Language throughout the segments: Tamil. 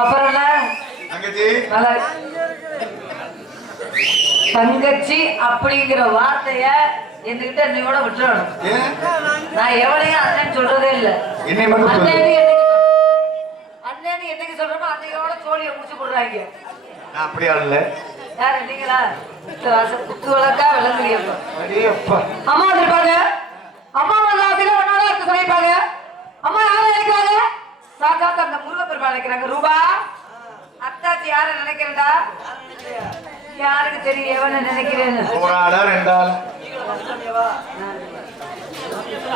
அப்புறம் தங்கச்சி அப்படிங்கிற வார்த்தைய என்கிட்ட என்னையோட விட்டுறணும். நான் எவளையும் அண்ணன் சொல்றதே இல்ல. அண்ணன் என்னைக்கு சொல்றப்போ அன்னையோட சோழியை முடிச்சு கொடுறாங்க. அப்படியா இல்ல யாரு நீங்களா? குத்து வழக்கா விளங்குறியப்பா. அம்மா இருப்பாங்க. அம்மா வரலாசில ஒன்னால இருக்கு சொல்லிப்பாங்க. அம்மா யாரும் நினைக்கிறாங்க? சாக்காக்கு அந்த முருகப்பெருமா நினைக்கிறாங்க. ரூபா அத்தாச்சி யார நினைக்கிறா? யாருக்கு தெரியும் எவன நினைக்கிறேன்னு? ஒரு ஆளா ரெண்டு ஆள்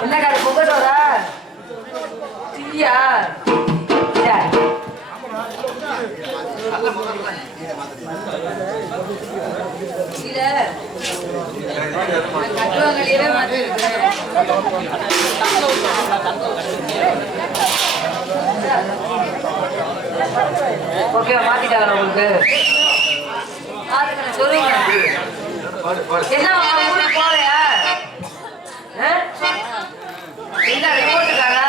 என்னக்கா புகட்டோரா தீயா? கட்டுவாங்கலையே மாதிரி ஓகே மாத்திட்டாங்க உங்களுக்கு. சொல்லுங்க என்ன ஊருக்கு போலையா? என்ன ரிப்போர்ட்டுக்காரா?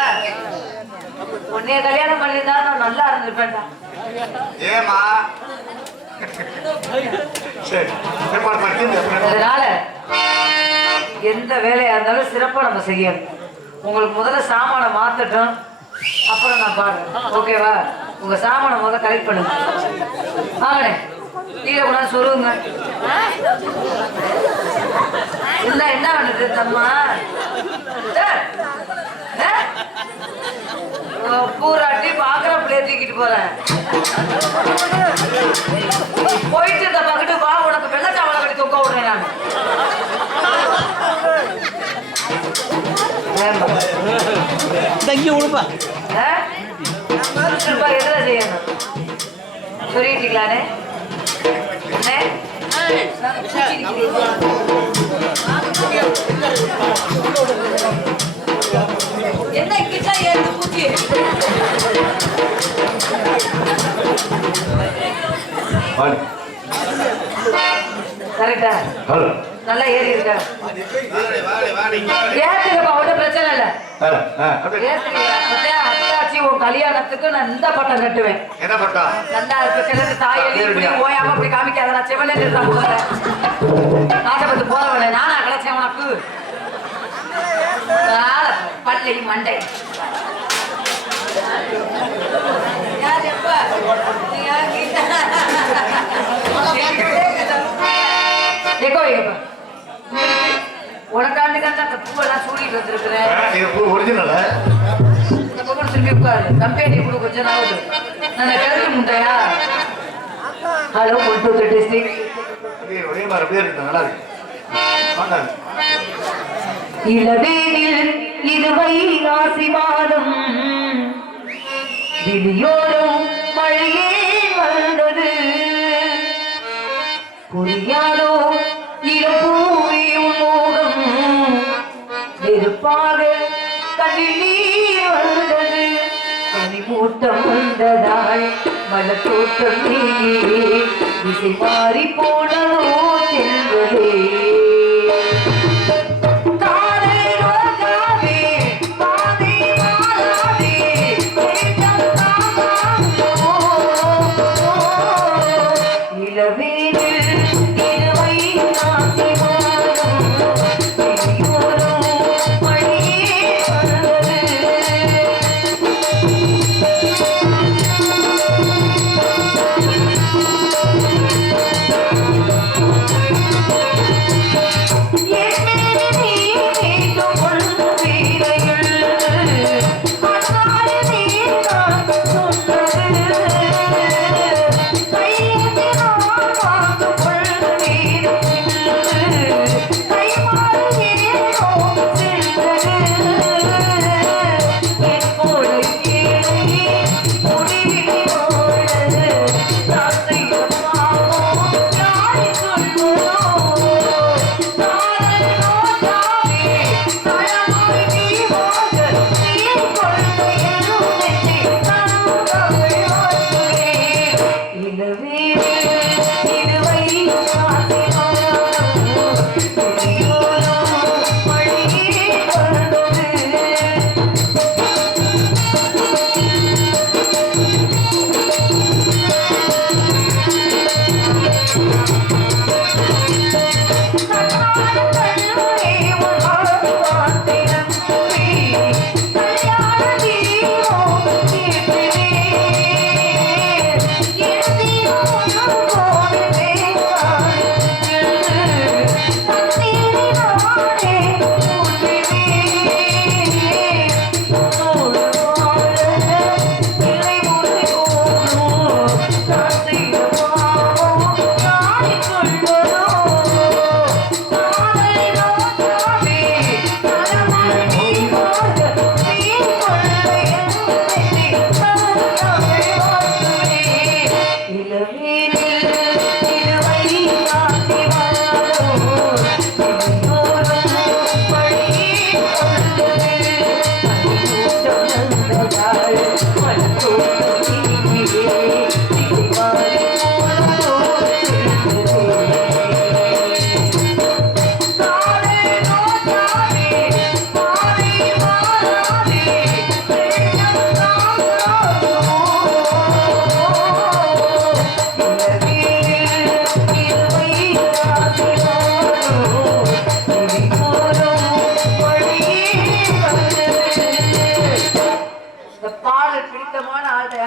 உன்னைய கல்யாணம் பண்ணியிருந்தா நான் நல்லா இருந்திருப்பேன்டா. ஏமா அதனால எந்த வேலையா இருந்தாலும் சிறப்பா நம்ம செய்யணும். உங்களுக்கு முதல்ல சாமான மாத்தட்டும், அப்புறம் நான் பாடுறேன். ஓகேவா? உங்க சாமான முதல்ல கலெக்ட் பண்ணுங்க. வாங்கண்ணே கீழே கூட சொல்லுங்க. இல்ல என்ன பண்ணுது தம்மா? பூராட்டி பாக்குற பிள்ளைய தூக்கிட்டு போறேன். போயிட்டு இந்த பக்கத்து வா, உனக்கு வெள்ளச்சாவளை கட்டி தொக்க விடுறேன் நான். எதுல செய்யணும் சொல்லிட்டீங்களானே? என்ன கிட்ட ஏறு பூச்சி கரெக்டா? நல்லா ஏறி இருக்க. ஏத்துக்கப்பா, ஒன்றும் பிரச்சனை இல்லை. அத்தாச்சி உன் கல்யாணத்துக்கு நான் இந்த பட்டம் கட்டுவேன். என்ன பட்டம்? நல்லா இருக்கு. கிழக்கு தாயலி ஓயாம அப்படி காமிக்காத. நான் செவனே நாட்டப்பட்டு போறவன நானா கிடைச்சேன் உனக்கு? பள்ளி மண்டை உனக்காண்டுக்கு அந்த பூவெல்லாம் சூடிட்டு வச்சிருக்கிறேன். திரும்பி உட்காரு. கம்பெனி கூட கொஞ்ச நாள் நான் கருத்து முட்டையா? Hello Guntur district. இளவேனில் இதுவை ராசி மாதம் விழியோரும் மழையே வந்தது. புரியாதோ இரப்பூயும் மோகம் வெறுப்பாக கண்ணீர் வந்தது. பனிமூட்டம் வந்ததால் மலத்தோட்டம் நீங்கே திசை மாறி போனதோ செல்வதே.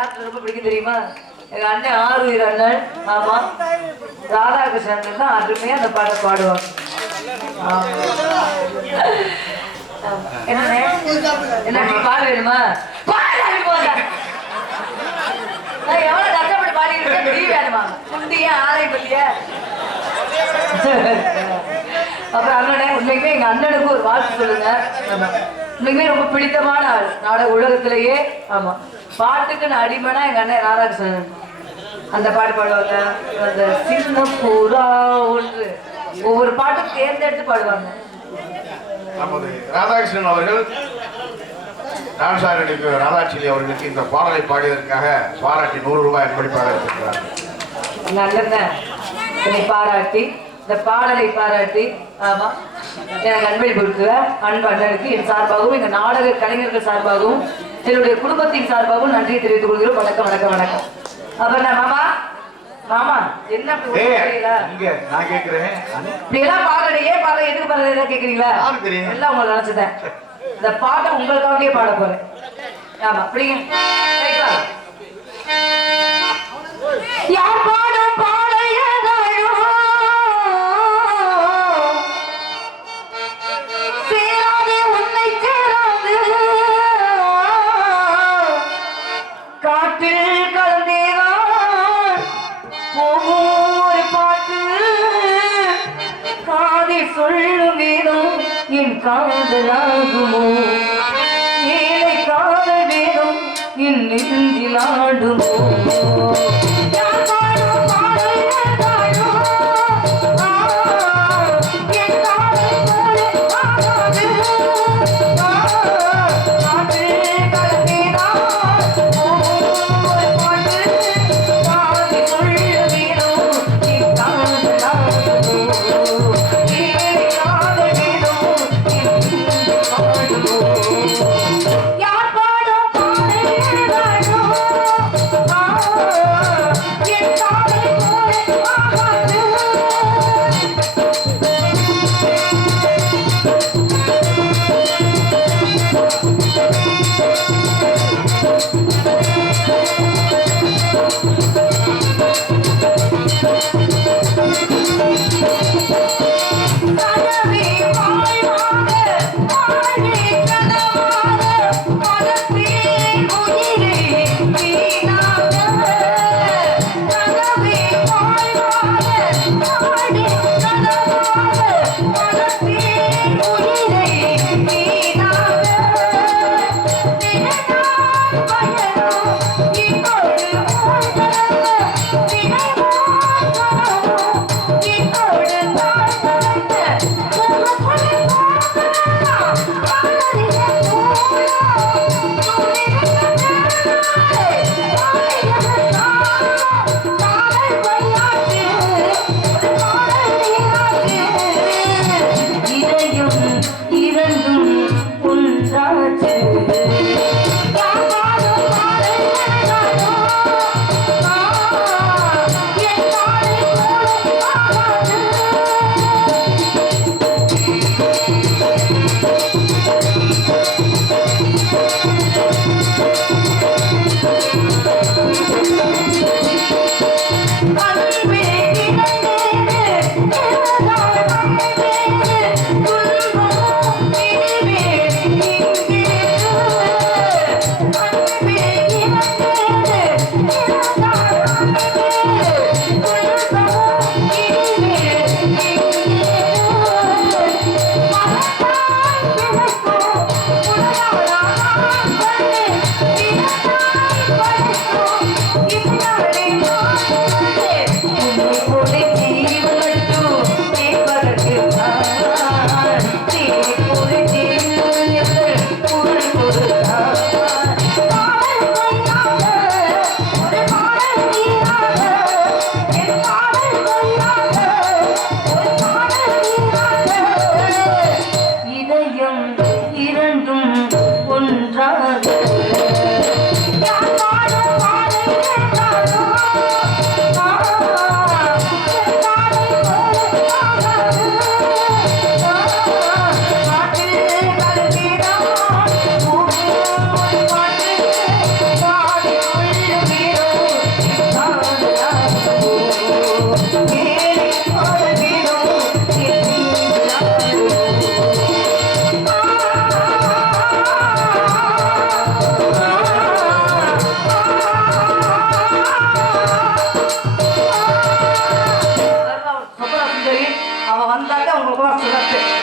யாருக்கு ரொம்ப பிடிக்கும் தெரியுமா? எங்க அண்ணன் ஆறுயிர் அண்ணன். ஆமா, ராதாகிருஷ்ணன் தான் அருமையா அந்த பாட்டை பாடுவாங்க. என்ன என்ன பாட வேணுமா? பாடு போத நான் எவ்வளவு கஷ்டப்பட்டு பாடிக்கிட்டு நீ வேணுமா? குண்டியா ஆலை பத்திய அப்புறம் அண்ணனே உண்மைக்குமே எங்க அண்ணனுக்கு ஒரு வாழ்த்து சொல்லுங்க. ஆமா, உண்மைக்குமே ரொம்ப பிடித்தமான ஆள் நாடக உலகத்திலேயே. ஆமா, பாட்டுக்குன்னு அடிமைனா எங்க அண்ணன் ராதாகிருஷ்ணன். அந்த பாட்டு பாடுவாங்க, அந்த சின்ன பூரா ஒன்று, ஒவ்வொரு பாட்டும் தேர்ந்தெடுத்து பாடுவாங்க. நமது ராதாகிருஷ்ணன் அவர்கள் டான்சாரனுக்கு ராதாட்சிலி அவர்களுக்கு இந்த பாடலை பாடியதற்காக பாராட்டி 100 ரூபாய் அன்பளிப்பாக இருக்கிறார். நல்ல என்னை பாராட்டி இந்த பாடலை பாராட்டி ஆமா எனக்கு அன்பளிப்பு கொடுக்குற அன்பு அண்ணனுக்கு என் சார்பாகவும் எங்க நாடக கலைஞர்கள் சார்பாகவும் என்னுடைய குடும்பத்தின் சார்பாகவும் நன்றியை தெரிவித்துக் கொள்கிறோம். வணக்கம் வணக்கம் வணக்கம். அப்புறம் மாமா மாமா என்ன நான் கேட்கிறேன், இப்படி எல்லாம் பாடுறேன், ஏன் பாடுற, எதுக்கு பாடுறது கேக்குறீங்களா? எல்லாம் உங்களை நினைச்சுட்டேன். இந்த பாட்டை உங்களுக்காகவே பாட போறேன். ஆமா, அப்படிங்க. யார் பாடும் பாடையதாயோ சேராதே உன்னை சேராது காற்றில் கலந்தேதான் ஒவ்வொரு பாட்டு காதில் சொல்லும் வேதம் என் காதலாகுமோ ஏழை காதல் வேதம் என் நெஞ்சில் ஆடுமோ உங்களுக்கு ஒரு சிறப்பு